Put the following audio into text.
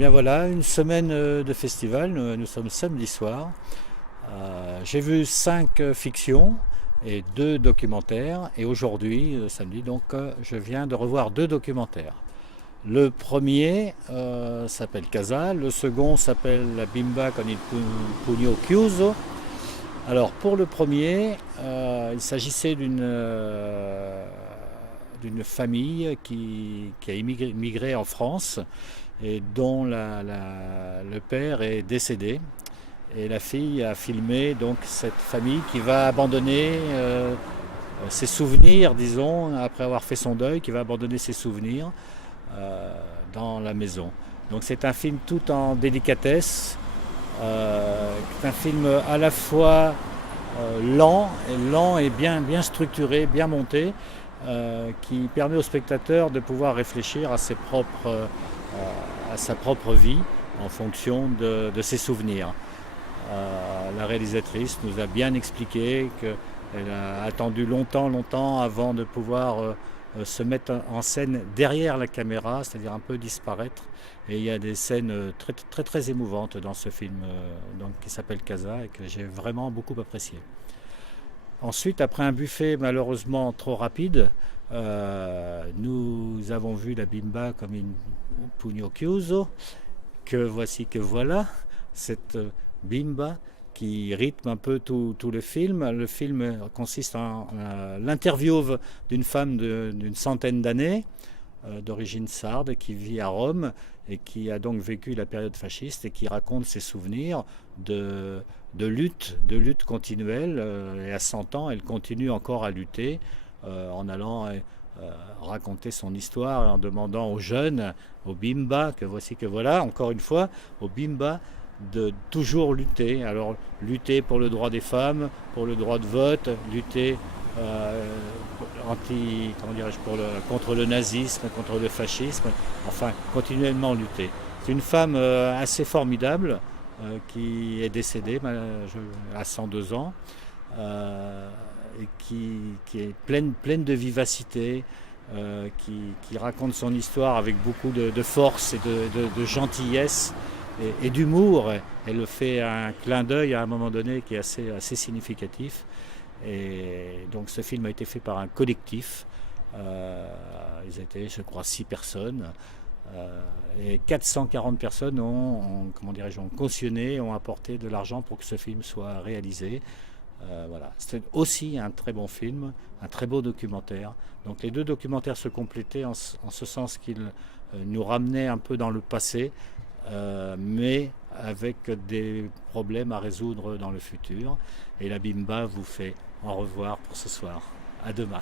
bien voilà, une semaine de festival, nous sommes samedi soir. J'ai vu 5 fictions et 2 documentaires et aujourd'hui, samedi, donc je viens de revoir 2 documentaires. Le premier s'appelle Casa, le second s'appelle La Bimba con il pugno chiuso. Alors pour le premier, il s'agissait d'une famille qui a immigré en France et dont le père est décédé. Et la fille a filmé donc cette famille qui va abandonner ses souvenirs, disons, après avoir fait son deuil, qui va abandonner ses souvenirs dans la maison. Donc c'est un film tout en délicatesse, c'est un film à la fois lent et bien structuré, bien monté, qui permet au spectateur de pouvoir réfléchir à sa propre vie en fonction de ses souvenirs. La réalisatrice nous a bien expliqué qu'elle a attendu longtemps avant de pouvoir se mettre en scène derrière la caméra, c'est-à-dire un peu disparaître. Et il y a des scènes très émouvantes dans ce film qui s'appelle Casa et que j'ai vraiment beaucoup apprécié. Ensuite, après un buffet malheureusement trop rapide, nous avons vu La Bimba comme une pugno chiuso, que voilà, cette Bimba qui rythme un peu tout le film. Le film consiste en l'interview d'une femme d'une centaine d'années, d'origine sarde, qui vit à Rome et qui a donc vécu la période fasciste et qui raconte ses souvenirs de lutte continuelle. Et à 100 ans, elle continue encore à lutter en allant raconter son histoire et en demandant aux jeunes, aux Bimba, que voilà, encore une fois, aux Bimba, de toujours lutter. Alors lutter pour le droit des femmes, pour le droit de vote, lutter contre le nazisme, contre le fascisme, enfin continuellement lutter. C'est une femme assez formidable qui est décédée à 102 ans et qui est pleine de vivacité, qui raconte son histoire avec beaucoup de force et de gentillesse et d'humour. Elle fait un clin d'œil à un moment donné qui est assez significatif. Et donc ce film a été fait par un collectif. Ils étaient, je crois, 6 personnes. Et 440 personnes ont cautionné, ont apporté de l'argent pour que ce film soit réalisé. Voilà. C'est aussi un très bon film, un très beau documentaire. Donc les 2 documentaires se complétaient en ce sens qu'ils nous ramenaient un peu dans le passé, mais avec des problèmes à résoudre dans le futur. Et La Bimba vous fait au revoir pour ce soir. À demain.